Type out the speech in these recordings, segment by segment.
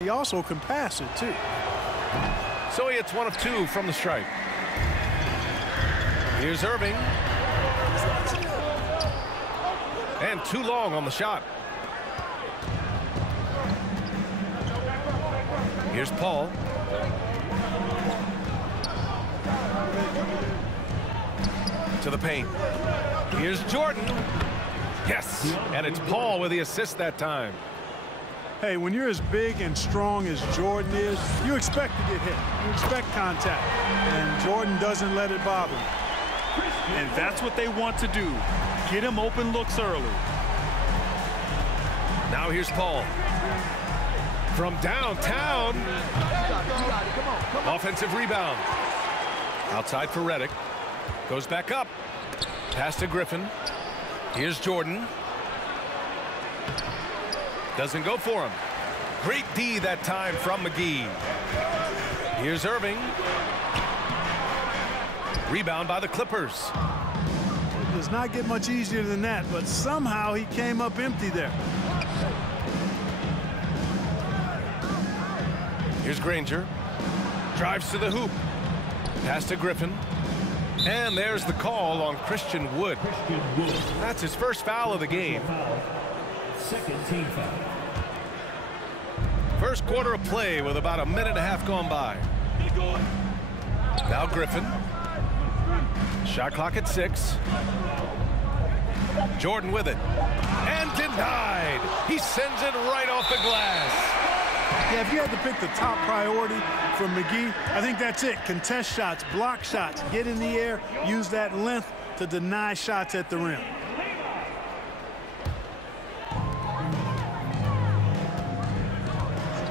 He also can pass it, too. So he hits 1 of 2 from the stripe. Here's Irving. And too long on the shot. Here's Paul. To the paint. Here's Jordan. Yes, and it's Paul with the assist that time. Hey, when you're as big and strong as Jordan is, you expect to get hit. You expect contact. And Jordan doesn't let it bother him. And that's what they want to do. Get him open looks early. Now here's Paul. From downtown. Offensive rebound. Outside for Redick. Goes back up. Pass to Griffin. Here's Jordan. Doesn't go for him. Great D that time from McGee. Here's Irving. Rebound by the Clippers. It does not get much easier than that, but somehow he came up empty there. Here's Granger. Drives to the hoop. Pass to Griffin. And there's the call on Christian Wood. That's his first foul of the game. Second team foul. First quarter of play with about a minute and a half gone by. Now Griffin. Shot clock at 6. Jordan with it. And denied. He sends it right off the glass. Yeah, if you had to pick the top priority from McGee, I think that's it. Contest shots, block shots, get in the air, use that length to deny shots at the rim.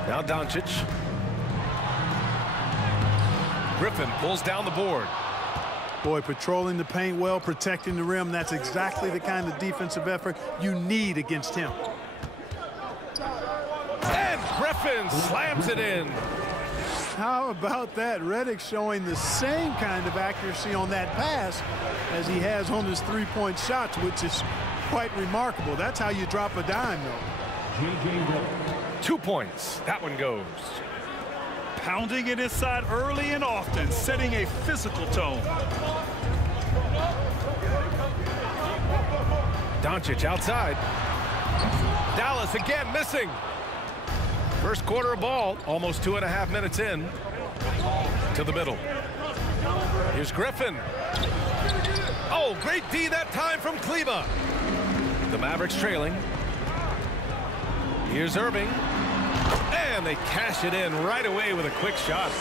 Now Doncic. Griffin pulls down the board. Boy, patrolling the paint well, protecting the rim, that's exactly the kind of defensive effort you need against him. And Griffin slams it in. How about that? Redick showing the same kind of accuracy on that pass as he has on his three-point shots, which is quite remarkable. That's how you drop a dime, though. 2 points. That one goes. Pounding it inside early and often, setting a physical tone. Doncic outside. Dallas again missing. First quarter of ball, almost 2.5 minutes in. To the middle. Here's Griffin. Oh, great D that time from Kleba. The Mavericks trailing. Here's Irving. And they cash it in right away with a quick shot.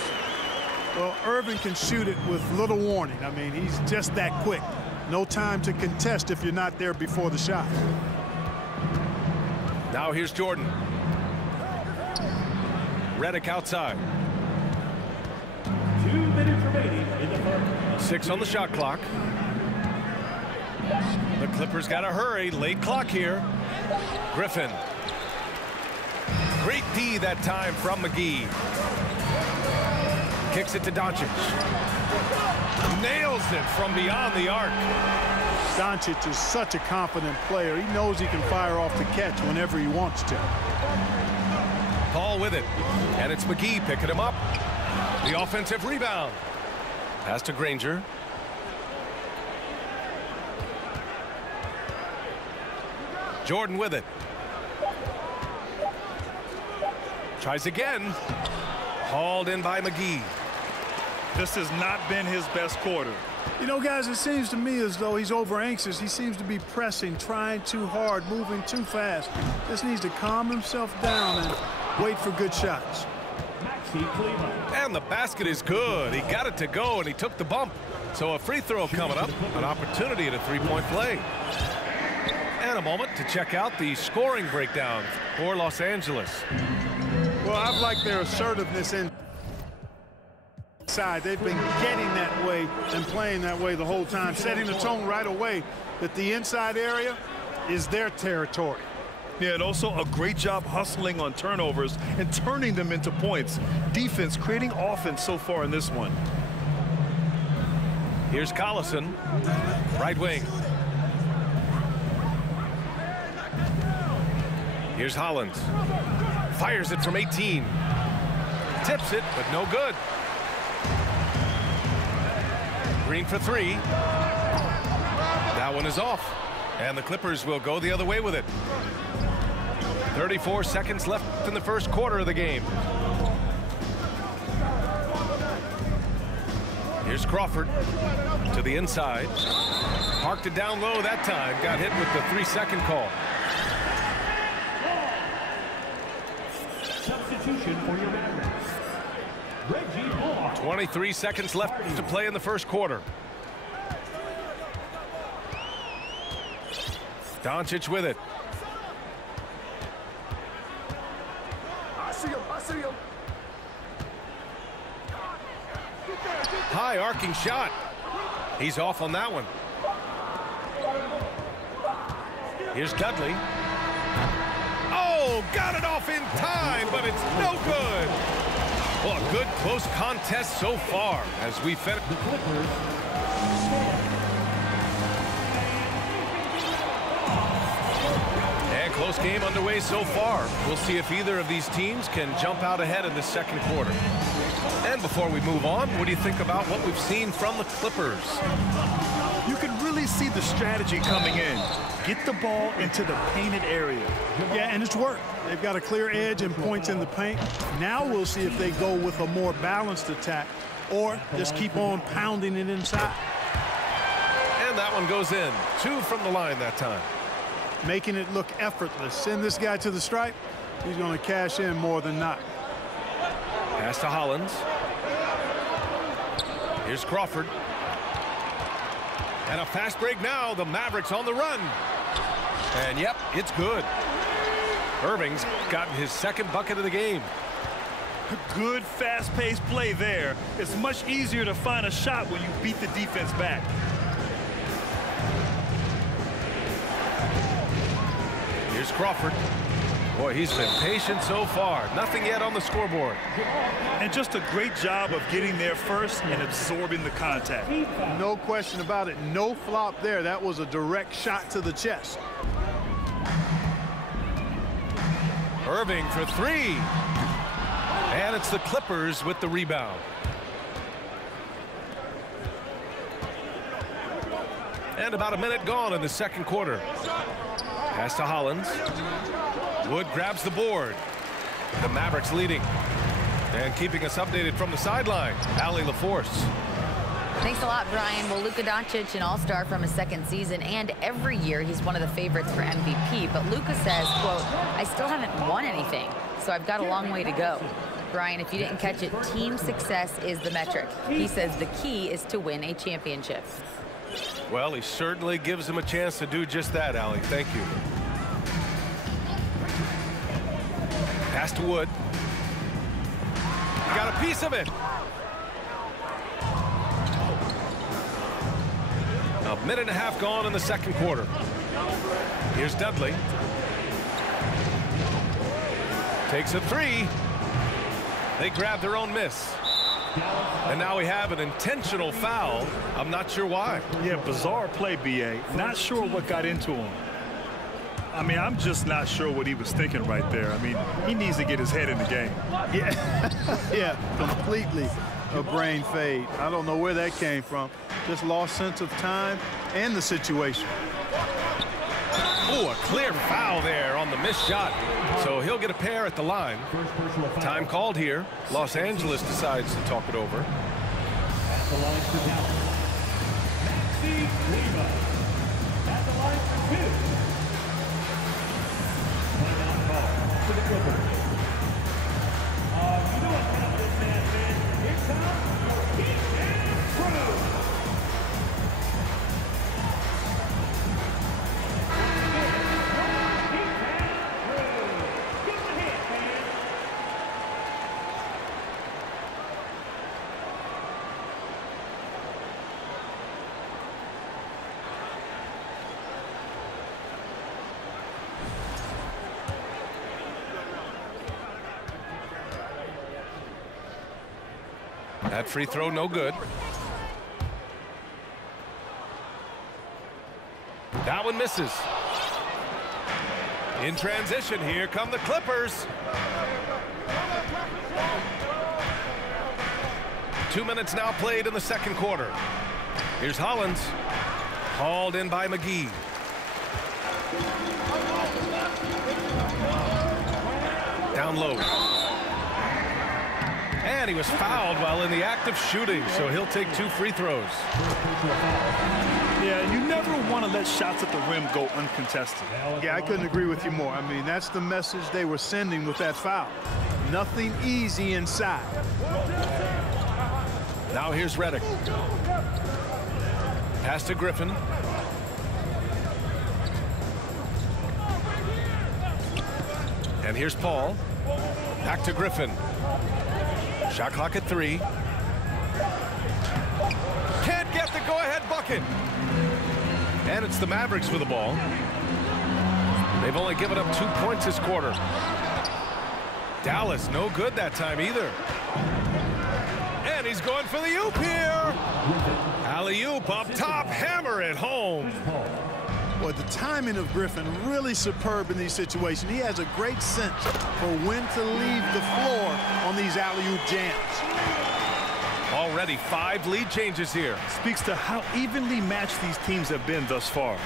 Well, Irving can shoot it with little warning. I mean, he's just that quick. No time to contest if you're not there before the shot. Now here's Jordan. Redick outside. 2 minutes remaining in the first. 6 on the shot clock. The Clippers got to hurry. Late clock here. Griffin. Great D that time from McGee. Kicks it to Doncic. Nails it from beyond the arc. Doncic is such a confident player. He knows he can fire off the catch whenever he wants to. Paul with it. And it's McGee picking him up. The offensive rebound. Pass to Granger. Jordan with it. Tries again. Hauled in by McGee. This has not been his best quarter. You know, guys, it seems to me as though he's over anxious. He seems to be pressing, trying too hard, moving too fast. Just needs to calm himself down and wait for good shots. And the basket is good. He got it to go, and he took the bump. So a free throw coming up, an opportunity at a three-point play. And a moment to check out the scoring breakdown for Los Angeles. Well, I've liked their assertiveness inside. They've been getting that way and playing that way the whole time, setting the tone right away that the inside area is their territory. Yeah, and also a great job hustling on turnovers and turning them into points. Defense creating offense so far in this one. Here's Collison, right wing. Here's Hollins. Fires it from 18. Tips it, but no good. Green for 3. That one is off. And the Clippers will go the other way with it. 34 seconds left in the first quarter of the game. Here's Crawford to the inside. Parked it down low that time. Got hit with the 3-second call. Substitution for your Mavericks. Reggie Moore. 23 seconds left to play in the first quarter. Doncic with it. I see him. High arcing shot. He's off on that one. Here's Dudley. Oh, got it off in time, but it's no good. Well, a good close contest so far as we finish. The Clippers. And close game underway so far. We'll see if either of these teams can jump out ahead in the second quarter. And before we move on, what do you think about what we've seen from the Clippers? You can really see the strategy coming in. Get the ball into the painted area. Yeah, and it's worked. They've got a clear edge and points in the paint. Now we'll see if they go with a more balanced attack or just keep on pounding it inside. And that one goes in. 2 from the line that time. Making it look effortless. Send this guy to the stripe. He's going to cash in more than not. Pass to Hollins. Here's Crawford. And a fast break now. The Mavericks on the run. And yep, it's good. Irving's gotten his second bucket of the game. Good fast-paced play there. It's much easier to find a shot when you beat the defense back. Here's Crawford. Boy, he's been patient so far. Nothing yet on the scoreboard. And just a great job of getting there first and absorbing the contact. No question about it. No flop there. That was a direct shot to the chest. Irving for 3. And it's the Clippers with the rebound. And about a minute gone in the second quarter. Pass to Hollins. Wood grabs the board. The Mavericks leading. And keeping us updated from the sideline, Allie LaForce. Thanks a lot, Brian. Well, Luka Doncic, an all-star from his second season, and every year he's one of the favorites for MVP. But Luka says, quote, I still haven't won anything, so I've got a long way to go. Brian, if you didn't catch it, team success is the metric. He says the key is to win a championship. Well, he certainly gives him a chance to do just that, Allie. Thank you. Pass to Wood. Got a piece of it. A minute and a half gone in the second quarter. Here's Dudley. Takes a 3. They grab their own miss. And now we have an intentional foul. I'm not sure why. Yeah, bizarre play, B.A. Not sure what got into him. I mean, I'm just not sure what he was thinking right there. I mean, he needs to get his head in the game. Yeah, yeah, completely a brain fade. I don't know where that came from. Just lost sense of time and the situation. Oh, a clear foul there on the missed shot. So he'll get a pair at the line. Time called here. Los Angeles decides to talk it over. At the line for Dallas. Maxi Lima. At the line for 2. Timeout call for the Clippers. You know what confidence has been. Here comes Heat and Crew. That free throw no good. That one misses. In transition, here come the Clippers. 2 minutes now played in the second quarter. Here's Hollins. Hauled in by McGee. Down low. And he was fouled while in the act of shooting, so he'll take 2 free throws. Yeah, you never want to let shots at the rim go uncontested. Yeah, I couldn't agree with you more. I mean, that's the message they were sending with that foul. Nothing easy inside. Now here's Redick. Pass to Griffin. And here's Paul. Back to Griffin. Shot clock at 3. Can't get the go-ahead bucket. And it's the Mavericks with the ball. They've only given up 2 points this quarter. Dallas no good that time either. And he's going for the oop here. Alley-oop up top, hammer it home. Well, the timing of Griffin really superb in these situations. He has a great sense for when to leave the floor on these alley-oop jams. Already 5 lead changes here. Speaks to how evenly matched these teams have been thus far.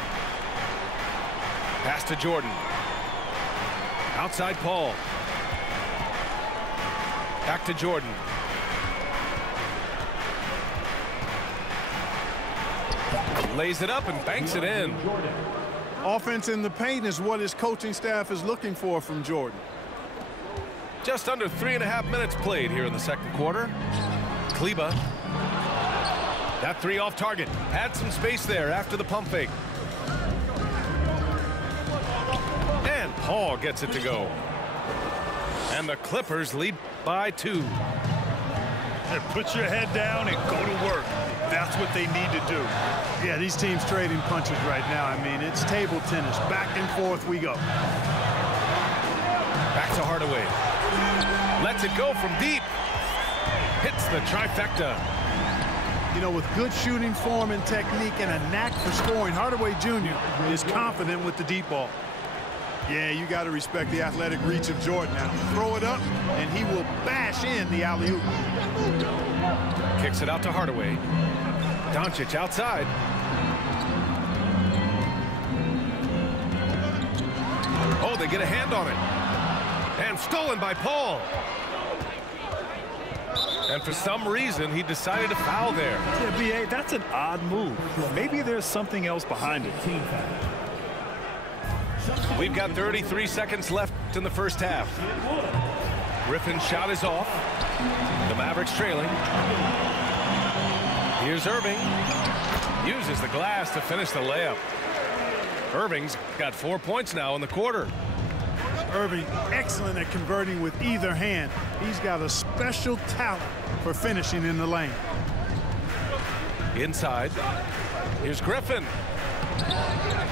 Pass to Jordan. Outside Paul. Back to Jordan. Lays it up and banks it in. Offense in the paint is what his coaching staff is looking for from Jordan. Just under 3.5 minutes played here in the second quarter. Kleba. That 3 off target. Had some space there after the pump fake. And Paul gets it to go. And the Clippers lead by 2. And put your head down and go to work. That's what they need to do. Yeah, these teams trading punches right now. I mean, it's table tennis. Back and forth we go. Back to Hardaway. Lets it go from deep. Hits the trifecta. You know, with good shooting form and technique and a knack for scoring, Hardaway Jr. is confident with the deep ball. Yeah, you got to respect the athletic reach of Jordan now. Throw it up, and he will bash in the alley-oop. Kicks it out to Hardaway. Doncic outside. Oh, they get a hand on it. And stolen by Paul. And for some reason, he decided to foul there. Yeah, B.A., that's an odd move. Maybe there's something else behind it. We've got 33 seconds left in the first half. Griffin's shot is off. The Mavericks trailing. Here's Irving. Uses the glass to finish the layup. Irving's got 4 points now in the quarter. Irving, excellent at converting with either hand. He's got a special talent for finishing in the lane. Inside. Here's Griffin.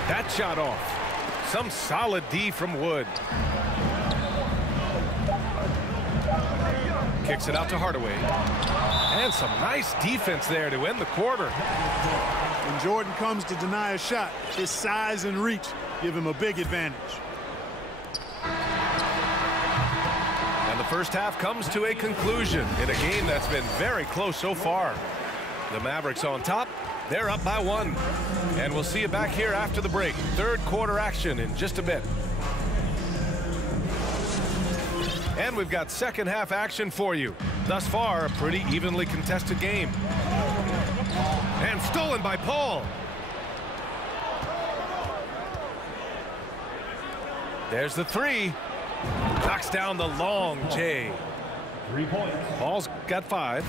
That shot off. Some solid D from Wood. Kicks it out to Hardaway. And some nice defense there to end the quarter. When Jordan comes to deny a shot, his size and reach give him a big advantage. And the first half comes to a conclusion in a game that's been very close so far. The Mavericks on top. They're up by 1. And we'll see you back here after the break. Third quarter action in just a bit. And we've got second half action for you. Thus far, a pretty evenly contested game. And stolen by Paul. There's the 3. Knocks down the long J. 3 points. Paul's got 5.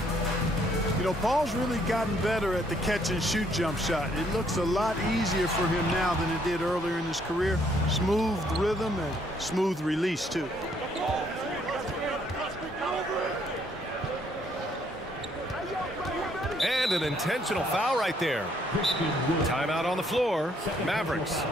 You know, Paul's really gotten better at the catch-and-shoot jump shot. It looks a lot easier for him now than it did earlier in his career. Smooth rhythm and smooth release, too. And an intentional foul right there. Timeout on the floor. Mavericks.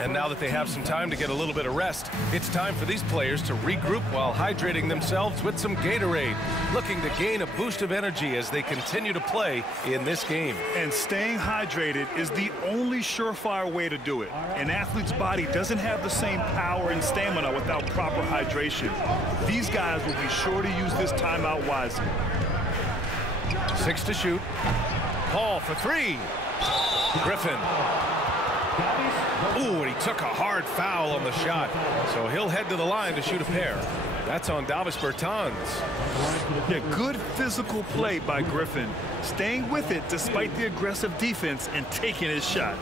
And now that they have some time to get a little bit of rest, it's time for these players to regroup while hydrating themselves with some Gatorade, looking to gain a boost of energy as they continue to play in this game. And staying hydrated is the only surefire way to do it. An athlete's body doesn't have the same power and stamina without proper hydration. These guys will be sure to use this timeout wisely. 6 to shoot. Paul for 3. Griffin. Ooh, and he took a hard foul on the shot. So he'll head to the line to shoot a pair. That's on Davis Bertans. Yeah, good physical play by Griffin. Staying with it despite the aggressive defense and taking his shot.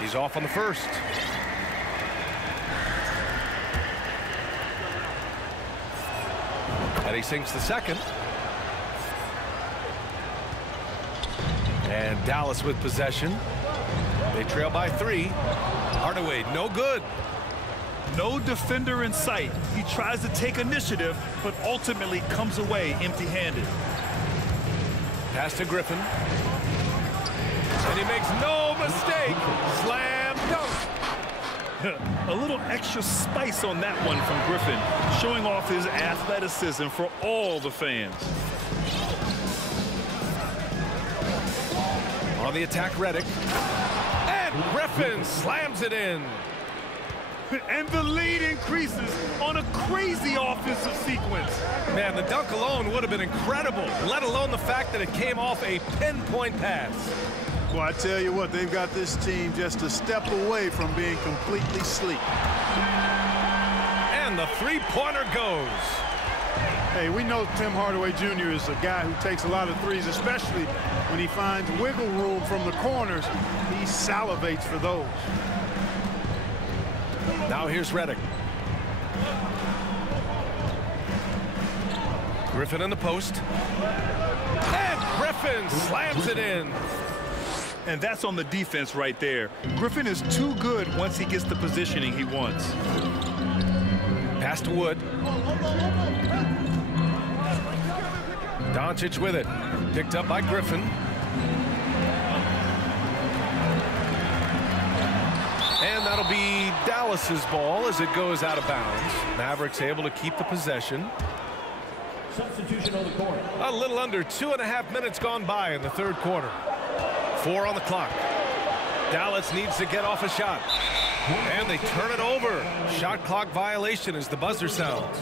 He's off on the first. And he sinks the second. And Dallas with possession. They trail by 3. Hardaway, no good. No defender in sight. He tries to take initiative, but ultimately comes away empty-handed. Pass to Griffin. And he makes no mistake. Slam dunk. A little extra spice on that one from Griffin, showing off his athleticism for all the fans. On the attack, Redick. And Griffin slams it in. And the lead increases on a crazy offensive sequence. Man, the dunk alone would have been incredible, let alone the fact that it came off a pinpoint pass. Well, I tell you what, they've got this team just a step away from being completely sleep. And the three-pointer goes. Hey, we know Tim Hardaway Jr. is a guy who takes a lot of threes, especially when he finds wiggle room from the corners. He salivates for those. Now here's Redick. Griffin in the post. And Griffin slams it in. And that's on the defense right there. Griffin is too good once he gets the positioning he wants. Pass to Wood. Doncic with it. Picked up by Griffin. And that'll be Dallas's ball as it goes out of bounds. Mavericks able to keep the possession. Substitution on the court. A little under 2.5 minutes gone by in the third quarter. 4 on the clock. Dallas needs to get off a shot. And they turn it over. Shot clock violation as the buzzer sounds.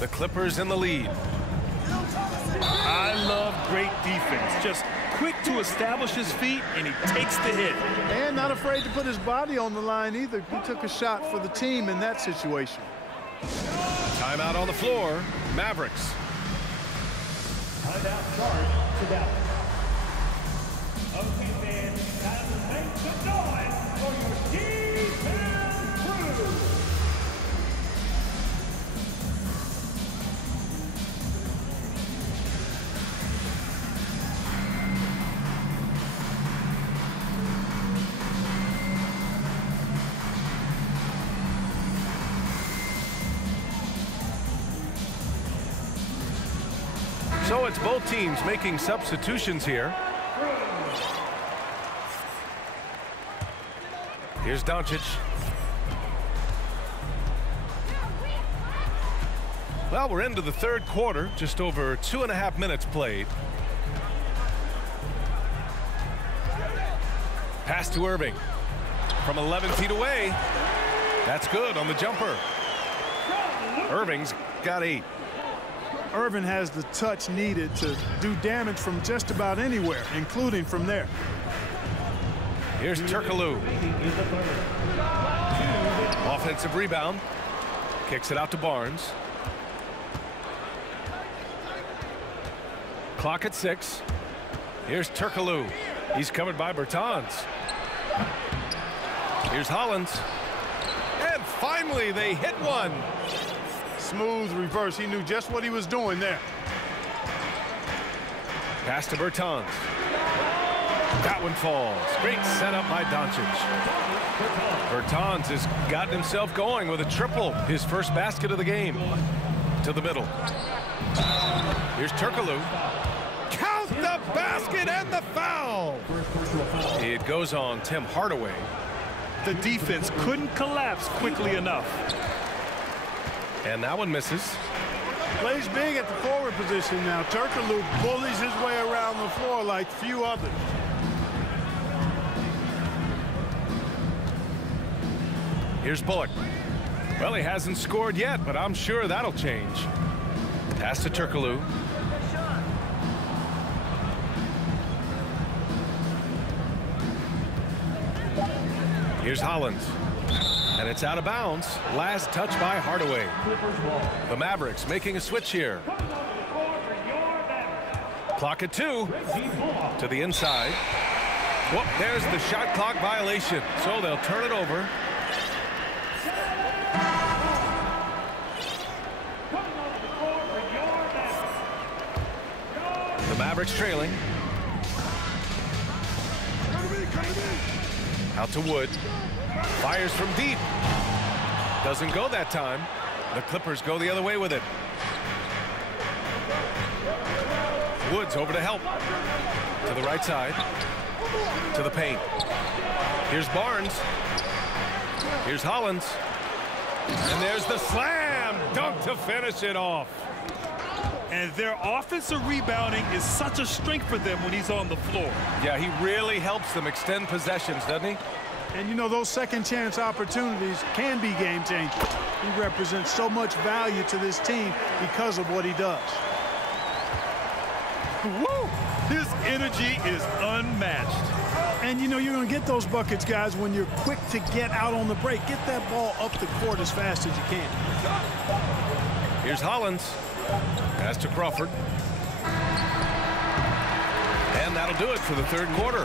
The Clippers in the lead. I love great defense. Just quick to establish his feet, and he takes the hit. And not afraid to put his body on the line either. He took a shot for the team in that situation. Timeout on the floor. Mavericks. Timeout charge to Dallas. Okay, fans, time to make some noise for your defense crew. So it's both teams making substitutions here. Here's Doncic. Well, we're into the third quarter, just over 2.5 minutes played. Pass to Irving. From 11 feet away. That's good on the jumper. Irving's got 8. Irvin has the touch needed to do damage from just about anywhere, including from there. Here's Turkoglu. Offensive rebound. Kicks it out to Barnes. Clock at 6. Here's Turkoglu. He's covered by Bertans. Here's Hollins. And finally they hit one. Smooth reverse. He knew just what he was doing there. Pass to Bertans. That one falls. Great setup by Doncic. Bertans has gotten himself going with a triple. His first basket of the game. To the middle. Here's Turkoglu. Count the basket and the foul. It goes on Tim Hardaway. The defense couldn't collapse quickly enough. And that one misses. Plays big at the forward position now. Turkoglu bullies his way around the floor like few others. Here's Bullock. Well, he hasn't scored yet, but I'm sure that'll change. Pass to Turkoglu. Here's Hollins. And it's out of bounds. Last touch by Hardaway. The Mavericks making a switch here. Clock at 2. To the inside. Whoop, there's the shot clock violation. So they'll turn it over. The Mavericks trailing. Out to Wood. Fires from deep. Doesn't go that time. The Clippers go the other way with it. Woods over to help. To the right side. To the paint. Here's Barnes. Here's Hollins. And there's the slam dunk to finish it off. And their offensive rebounding is such a strength for them when he's on the floor. Yeah, he really helps them extend possessions, doesn't he? And you know, those second chance opportunities can be game changing. He represents so much value to this team because of what he does. Woo! His energy is unmatched. And you know, you're going to get those buckets, guys, when you're quick to get out on the break. Get that ball up the court as fast as you can. Here's Hollins. Pass to Crawford. And that'll do it for the third quarter.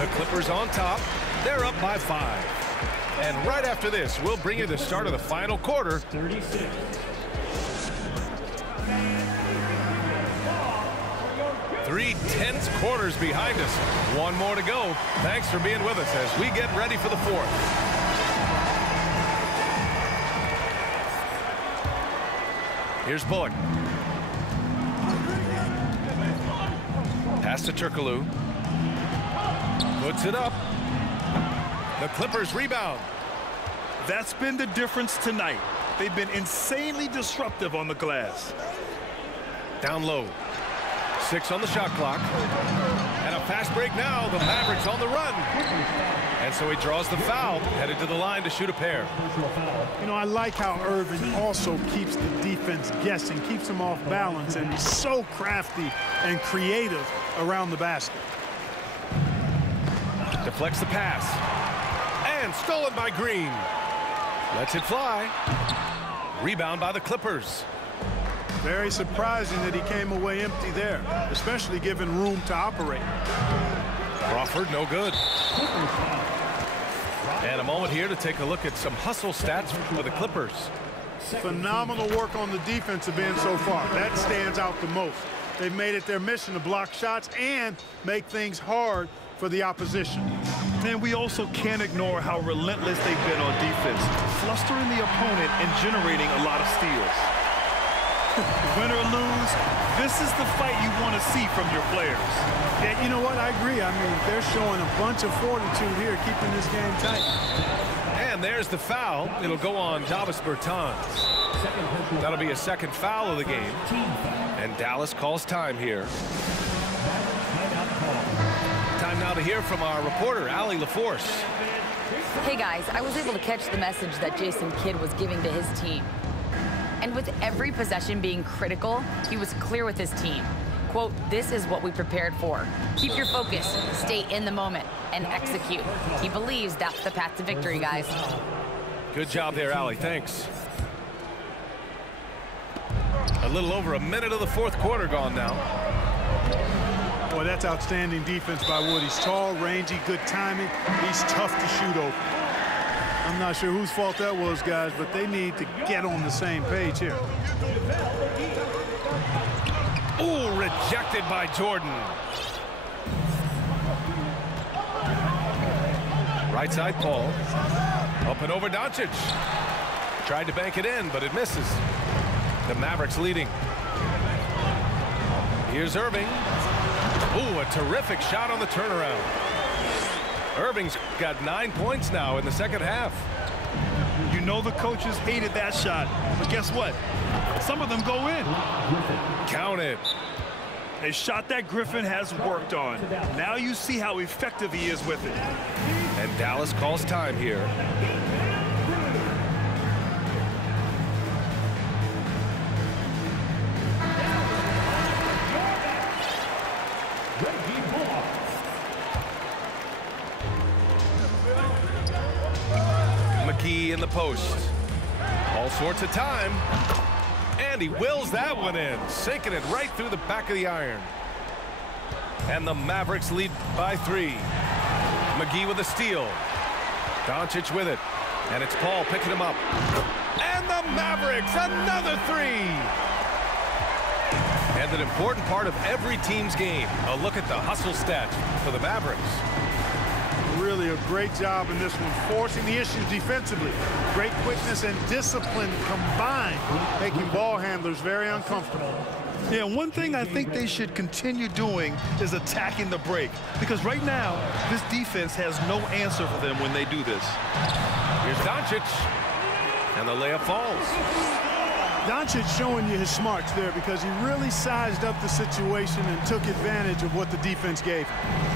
The Clippers on top. They're up by 5. And right after this, we'll bring you the start of the final quarter. 36. Three tense quarters behind us. One more to go. Thanks for being with us as we get ready for the fourth. Here's Bullock. Pass to Turkoglu. Puts it up. The Clippers rebound. That's been the difference tonight. They've been insanely disruptive on the glass. Down low. 6 on the shot clock. And a fast break now. The Mavericks on the run. And so he draws the foul, headed to the line to shoot a pair. You know, I like how Irving also keeps the defense guessing, keeps them off balance, and he's so crafty and creative around the basket. Deflects the pass. And stolen by Green. Lets it fly. Rebound by the Clippers. Very surprising that he came away empty there, especially given room to operate. Crawford, no good. And a moment here to take a look at some hustle stats for the Clippers. Phenomenal work on the defensive end so far. That stands out the most. They've made it their mission to block shots and make things hard for the opposition. And we also can't ignore how relentless they've been on defense, flustering the opponent and generating a lot of steals. Win or lose, this is the fight you want to see from your players. Yeah, you know what? I agree. I mean, they're showing a bunch of fortitude here, keeping this game tight. And there's the foul. It'll go on Davis Bertans. That'll be a second foul of the game. And Dallas calls time here. Time now to hear from our reporter, Allie LaForce. Hey guys, I was able to catch the message that Jason Kidd was giving to his team. And with every possession being critical, he was clear with his team. Quote, "This is what we prepared for. Keep your focus, stay in the moment, and execute." He believes that's the path to victory, guys. Good job there, Allie. Thanks. A little over a minute of the fourth quarter gone now. Boy, that's outstanding defense by Wood. He's tall, rangy, good timing. He's tough to shoot over. I'm not sure whose fault that was, guys, but they need to get on the same page here. Ooh, rejected by Jordan. Right side, Paul. Up and over Doncic. Tried to bank it in, but it misses. The Mavericks leading. Here's Irving. Ooh, a terrific shot on the turnaround. Irving's got 9 points now in the second half. You know the coaches hated that shot, but guess what? Some of them go in. Count it. A shot that Griffin has worked on. Now you see how effective he is with it. And Dallas calls time here. McGee in the post. All sorts of time. And he wills that one in, sinking it right through the back of the iron. And the Mavericks lead by 3. McGee with a steal. Doncic with it. And it's Paul picking him up. And the Mavericks, another 3. And an important part of every team's game. A look at the hustle stats for the Mavericks. Really a great job in this one, forcing the issues defensively. Great quickness and discipline combined, making ball handlers very uncomfortable. Yeah, one thing I think they should continue doing is attacking the break, because right now this defense has no answer for them when they do this. Here's Doncic, and the layup falls. Doncic showing you his smarts there because he really sized up the situation and took advantage of what the defense gave him.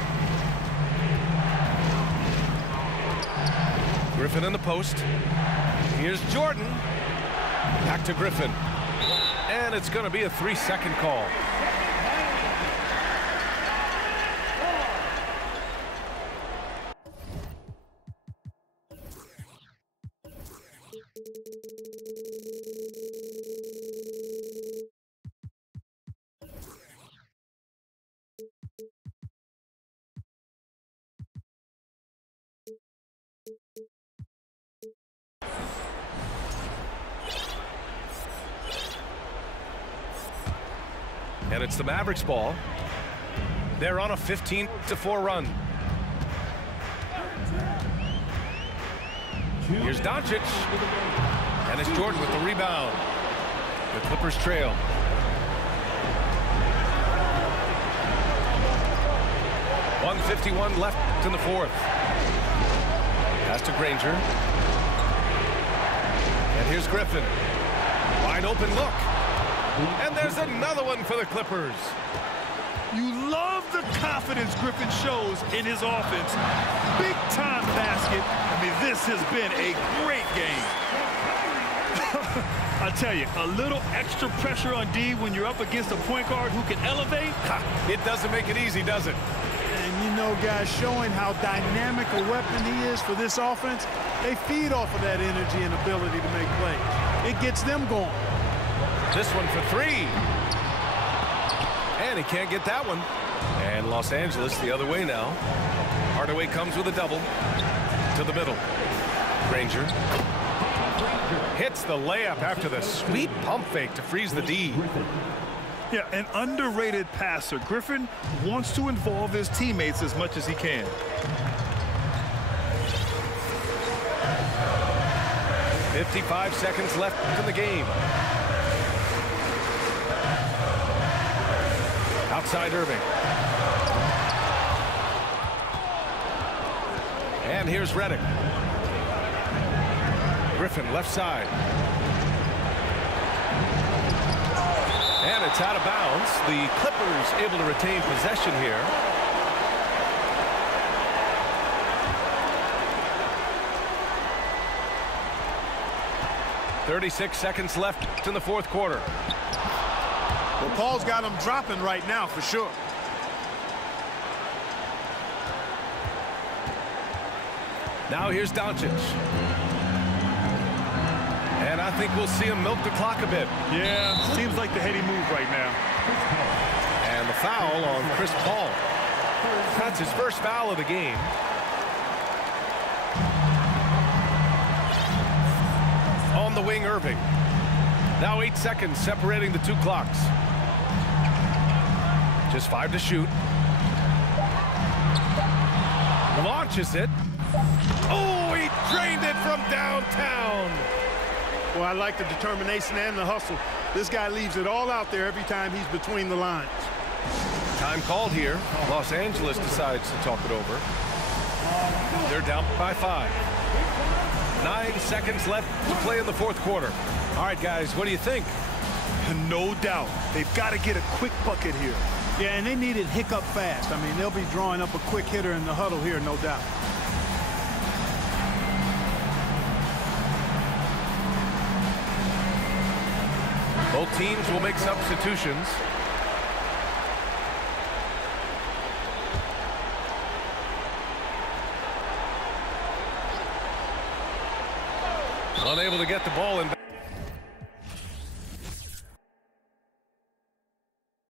Griffin in the post. Here's Jordan. Back to Griffin. And it's going to be a 3-second call. And it's the Mavericks ball. They're on a 15-4 run. Here's Doncic. And it's Jordan with the rebound. The Clippers trail. .151 left in the fourth. Pass to Granger. And here's Griffin. Wide open look. And there's another one for the Clippers. You love the confidence Griffin shows in his offense. Big time basket. I mean, this has been a great game. I tell you, a little extra pressure on D when you're up against a point guard who can elevate. It doesn't make it easy, does it? And you know, guys, showing how dynamic a weapon he is for this offense, they feed off of that energy and ability to make plays. It gets them going. This one for 3. And he can't get that one. And Los Angeles the other way now. Hardaway comes with a double. To the middle. Granger. Hits the layup after the sweet pump fake to freeze the D. Yeah, an underrated passer. Griffin wants to involve his teammates as much as he can. .55 seconds left in the game. Outside Irving. And here's Redick. Griffin left side. And it's out of bounds. The Clippers able to retain possession here. .36 seconds left in the fourth quarter. Well, Paul's got him dropping right now for sure. Now here's Doncic. And I think we'll see him milk the clock a bit. Yeah, seems like the heady move right now. And the foul on Chris Paul. That's his first foul of the game. On the wing, Irving. Now 8 seconds separating the two clocks. Just 5 to shoot. Launches it. Oh, he drained it from downtown. Well, I like the determination and the hustle. This guy leaves it all out there every time he's between the lines. Time called here. Los Angeles decides to talk it over. They're down by 5. 9 seconds left to play in the fourth quarter. All right, guys, what do you think? No doubt. They've got to get a quick bucket here. Yeah, and they need it hiccup fast. I mean, they'll be drawing up a quick hitter in the huddle here, no doubt. Both teams will make substitutions. Unable to get the ball in.